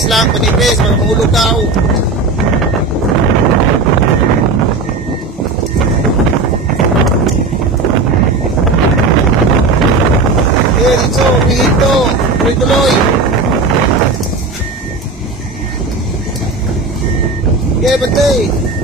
Panipis lang, panipis. Mga mahulog daw. Okay, dito. Pihito. Tuloy-tuloy. Okay, bantay.